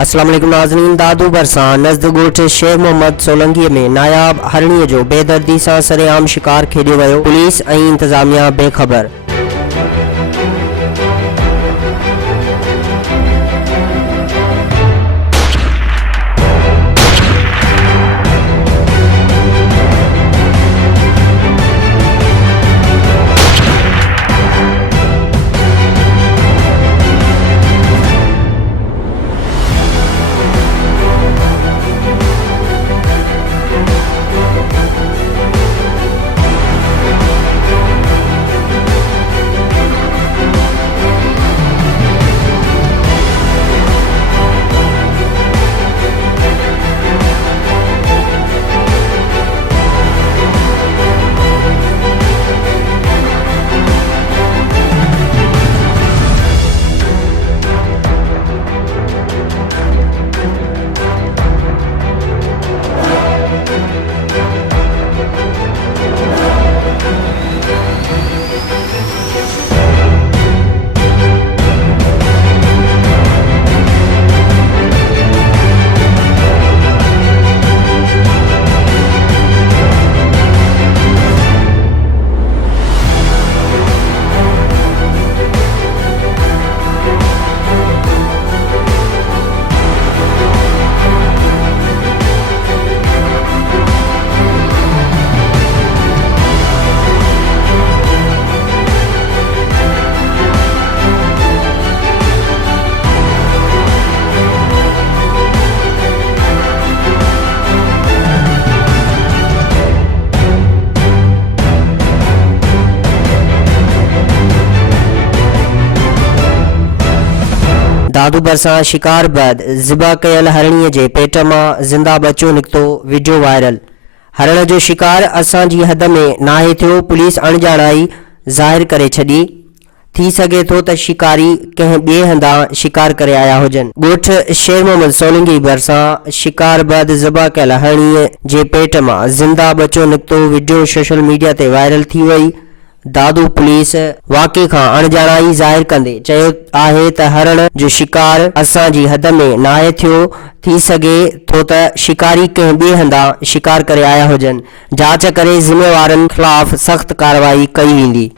अस्सलाम वालेकुम नाज़रीन। दादू बरसां नज़द ॻोठ शेख मोहम्मद सोलंगी में नायाब हरणीअ जो बेदर्दी सां सरेआम शिकार खेॾियो वियो। पुलिस ऐं इंतज़ामिया बेख़बर। दादू बरसां शिकार बाद ज़िबा कयल हरणीअ जे पेट मां ज़िंदा बच्चो निकितो। Video viral. हरण जो शिकार असांजी हद में नाहे थियो। पुलिस अणॼाणाई ज़ाहिर करे छॾी। थी सघे थो त शिकारी कंहिं ॿिए हंधा शिकार करे आया हुजनि। ॻोठ शेर मोहम्मद सोलंगी भरिसां शिकार बाद ज़िबा कयल हरणीअ जे पेट मां ज़िंदा बच्चो निकितो। वीडियो सोशल मीडिया ते वायरल थी वई। दादू पुलिस वाक़े खां अणॼाणाई ज़ाहिर कंदे चयो आहे त हरण जो शिकार असांजी हद में नाहे थियो। थी सघे थो त शिकारी कंहिं ॿिए हंधा शिकार करे आया हुजनि। जांच करे ज़िम्मेवारनि ख़िलाफ़ सख़्त कार्रवाई कई वेंदी।